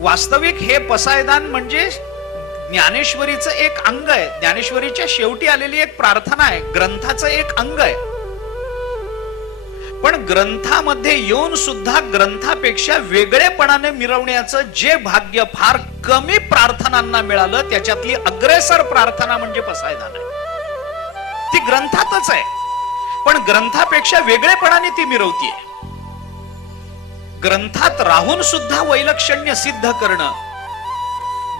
वास्तविक हे पसायदान म्हणजे ज्ञानेश्वरीचं एक अंग आहे, ज्ञानेश्वरीच्या शेवटी आलेली एक प्रार्थना आहे, ग्रंथाचं एक अंग आहे. पण ग्रंथामध्ये येऊन सुद्धा ग्रंथापेक्षा वेगळेपणाने मिरवण्याचं जे भाग्य फार कमी प्रार्थनांना मिळालं, त्याच्यातली अग्रेसर प्रार्थना म्हणजे पसायदान आहे. ती ग्रंथातच आहे, पण ग्रंथापेक्षा वेगळेपणाने ती मिरवतीये. ग्रंथात राहून सुद्धा वैलक्षण्य सिद्ध करणं,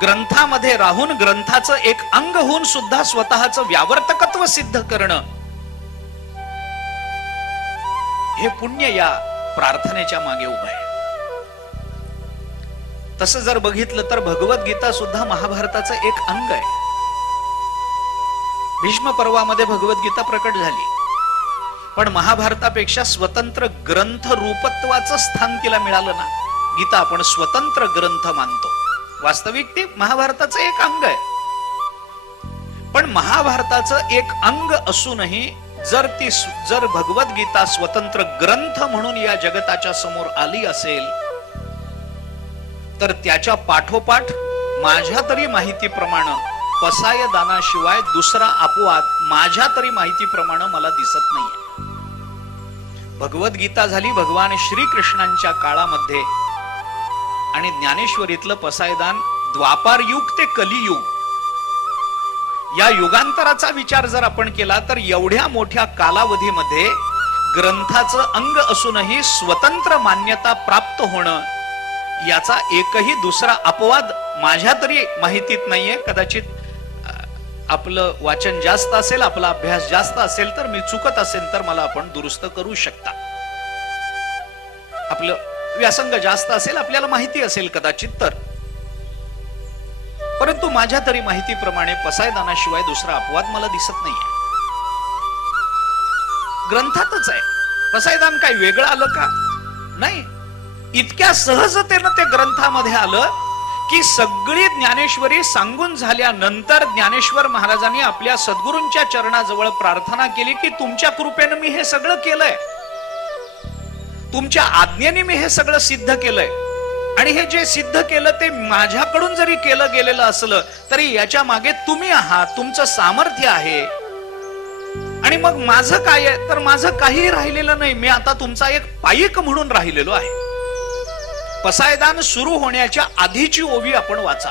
ग्रंथामध्ये राहून ग्रंथाचं एक अंग होऊन सुद्धा स्वतःचं व्यावर्तकत्व सिद्ध करणं, हे पुण्य या प्रार्थनेच्या मागे उभं आहे. तसं जर बघितलं तर भगवद्गीता सुद्धा महाभारताचं एक अंग आहे. भीष्म पर्वामध्ये भगवद्गीता प्रकट झाली, पण महाभारतापेक्षा स्वतंत्र ग्रंथ रूपत्वाचं स्थान तिला मिळालं ना. गीता आपण स्वतंत्र ग्रंथ मानतो, वास्तविक ती महाभारताचं एक अंग आहे. पण महाभारताचं एक अंग असूनही जर भगवद्गीता स्वतंत्र ग्रंथ म्हणून या जगताच्या समोर आली असेल, तर त्याच्या पाठोपाठ माझ्या तरी माहितीप्रमाणे पसायदानाशिवाय दुसरा अपवाद माझ्या तरी माहितीप्रमाणे मला दिसत नाहीये. भगवद्गीता झाली भगवान श्रीकृष्णांच्या काळामध्ये, आणि ज्ञानेश्वरीतलं पसायदान द्वापार युग ते कलियुग या युगांतराचा विचार जर आपण केला तर एवढ्या मोठ्या कालावधीमध्ये ग्रंथाचं अंग असूनही स्वतंत्र मान्यता प्राप्त होणं, याचा एकही दुसरा अपवाद माझ्या तरी माहितीत नाहीये. कदाचित आपलं वाचन जास्त असेल, आपला अभ्यास जास्त असेल, तर मी चुकत असेल तर मला आपण दुरुस्त करू शकता. आपलं व्यासंग जास्त असेल, आपल्याला माहिती असेल कदाचित तर, परंतु माझ्या तरी माहितीप्रमाणे पसायदानाशिवाय दुसरा अपवाद मला दिसत नाहीये. ग्रंथातच आहे. पसायदान काय वेगळं आलं का? नाही. इतक्या सहजतेनं ते ग्रंथामध्ये आलं की सगळी ज्ञानेश्वरी सांगून झाल्यानंतर ज्ञानेश्वर महाराजांनी आपल्या सद्गुरूंच्या चरणाजवळ प्रार्थना केली की तुमच्या कृपेनं मी हे सगळं केलंय, तुमच्या आज्ञेने मी हे सगळं सिद्ध केलंय, आणि हे जे सिद्ध केलं ते माझ्याकडून जरी केलं गेलेलं असलं तरी याच्या मागे तुम्ही आहात, तुमचं सामर्थ्य आहे. आणि मग माझं काय आहे? तर माझं काही राहिलेलं नाही, मी आता तुमचा एक पाईक म्हणून राहिलेलो आहे. पसायदान सुरू होण्याच्या आधीची ओवी आपण वाचा.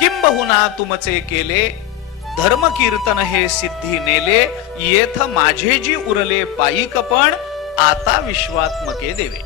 किंबहुना तुमचे केले धर्म कीर्तन हे सिद्धी नेले, येथ माझे जी उरले पाईक पण आता विश्वात्मके देवे.